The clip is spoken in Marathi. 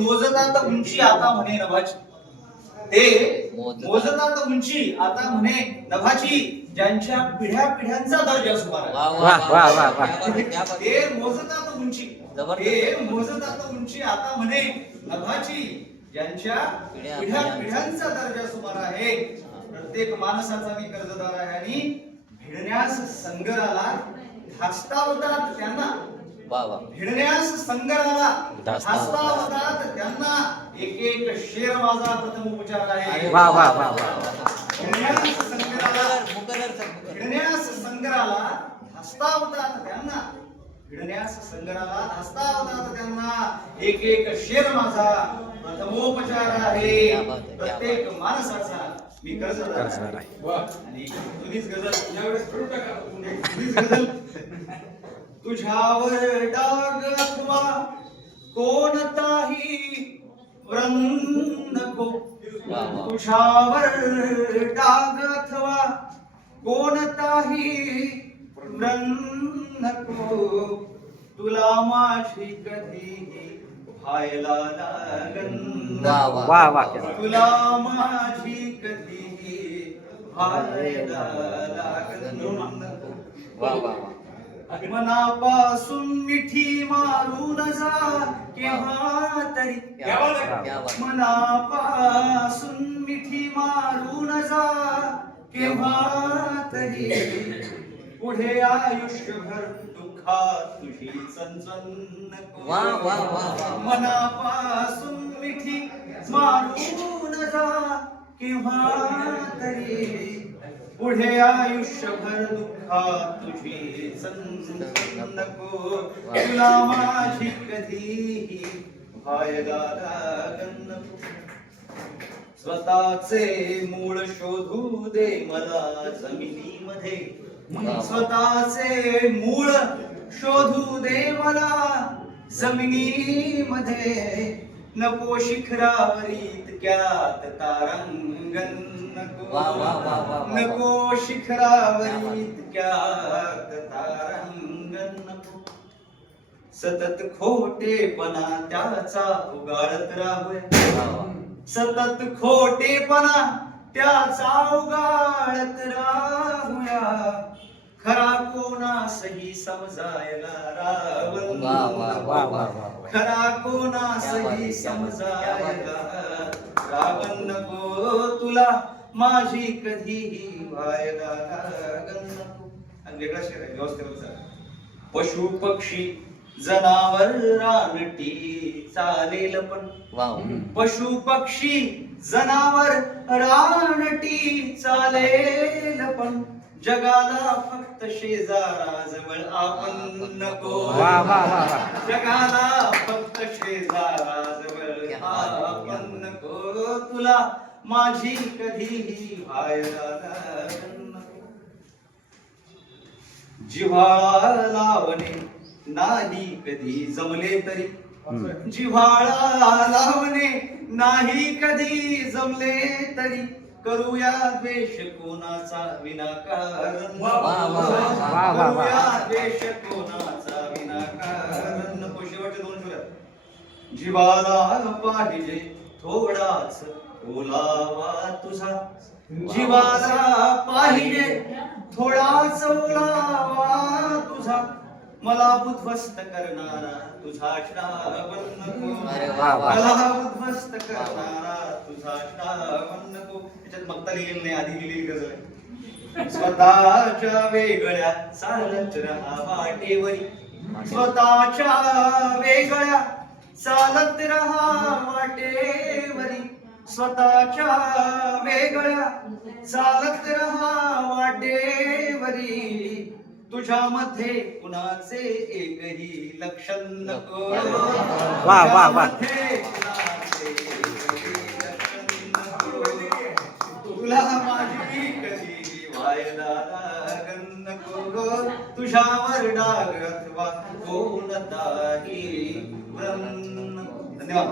मोजतात उंची आता म्हणे नभाची, ते मोजतात उंची आता म्हणे नभाची, ज्यांच्या पिढ्या पिढ्यांचा दर्जा सुमारा. वाह वाह वाह वाह. ते मोजतात उंची, ते मोजतात उंची आता म्हणे नभाची, ज्यांच्या पिढ्या पिढ्यांचा दर्जा सुमार आहे. प्रत्येक माणसाचा मी कर्जदार आहे आणि भिडण्यास संगराला धास्तावतात त्यांना, भिडण्यास संगराला धास्तावतात त्यांना, एक एक शेर माझा प्रथम उपचार आहे. वाह वाह वाह वाह. भिडण्यास संगराला धास्तावतात त्यांना, भिडण्यास संगराला धास्तावतात त्यांना, एक एक शेर माझा प्रथमोपचार आहे. प्रत्येक माणसाचा मी कर्जदार आहे. आणि तुझीच गजल यावेळेस करू टाका, तुझीच गजल. तुझ्यावर डाग अथवा कोणताही व्रण नको, तुझ्यावर डाग अथवा कोणताही व्रण नको, तुला माझी कधीही व्हायला लागन, तुला माझी कधीही व्हायला लागन. मनापासून मिठी मारून जा केव्हा तरी, मनापासून मिठी मारून जा केव्हा तरी, पुढे आयुष्यभर दुःखात तुझी चणचण नको. मनापासून मिठी मारून जा केव्हा तरी, पुढे आयुष्यभर दुःखात तुझी चणचण नको, तुला माझी कधीही व्हायला लागन नको. स्वतःचे मूळ शोधू दे मला जमिनीमध्ये, स्वतःचे मूळ शोधू दे मला जमिनीमध्ये, नको शिखरावर इतक्यात तारांगण नको, नको शिखरावर इतक्यात तारांगण नको. सतत खोटेपणा त्याचा उगाळत राहूया, सतत खोटेपणा त्याचा उगाळत राहूया, खरा कोणासही समजायला रावण, खरा कोणासही समजायला रावण नको, तुला माझी कधीही व्हायला लागन नको. आणि वेगळा शेर आहे व्यवस्थेवरचा. पशु पक्षी जनावर रानटी चालेल पण, पशु पक्षी जनावर रानटी चालेल पण, जगाला फक्त शेजाराजवळ आपण नको, जगाला फक्त शेजाराजवळ आपण नको, तुला माझी कधीही व्हायला लागन नको. जिव्हाळा लावणे नाही कधी जमले तरी, जिव्हाळा लावणे नाही कधी जमले तरी, करूया द्वेष कोणाचा विनाकारण, करूया द्वेष कोणाचा विनाकारण नको. शेवटचे दोन सुर. जीवाला पाहिजे थोडाच ओलावा तुझा, जीवाला पाहिजे थोडाच ओलावा तुझा, मला उद्ध्वस्त करणारा तुझा श्रावण नको, मला उद्ध्वस्त करणारा तुझा श्रावण नको. त्याच्यात बघता लिहिलेलं नाही, आधी लिहिलेली गजल आहे. स्वतःच्या वेगळ्या चालत राहा वाटेवरी, स्वतःच्या वेगळ्या चालत राहा वाटेवरी, स्वतःच्या वेगळ्या चालत राहा वाटेवरी, तुझ्यामध्ये कुणाचे एकही लक्षण नको, तुला माझी कधी व्हायला लागन नको, तुझ्यावर डाग अथवा कोणताही व्रण. धन्यवाद.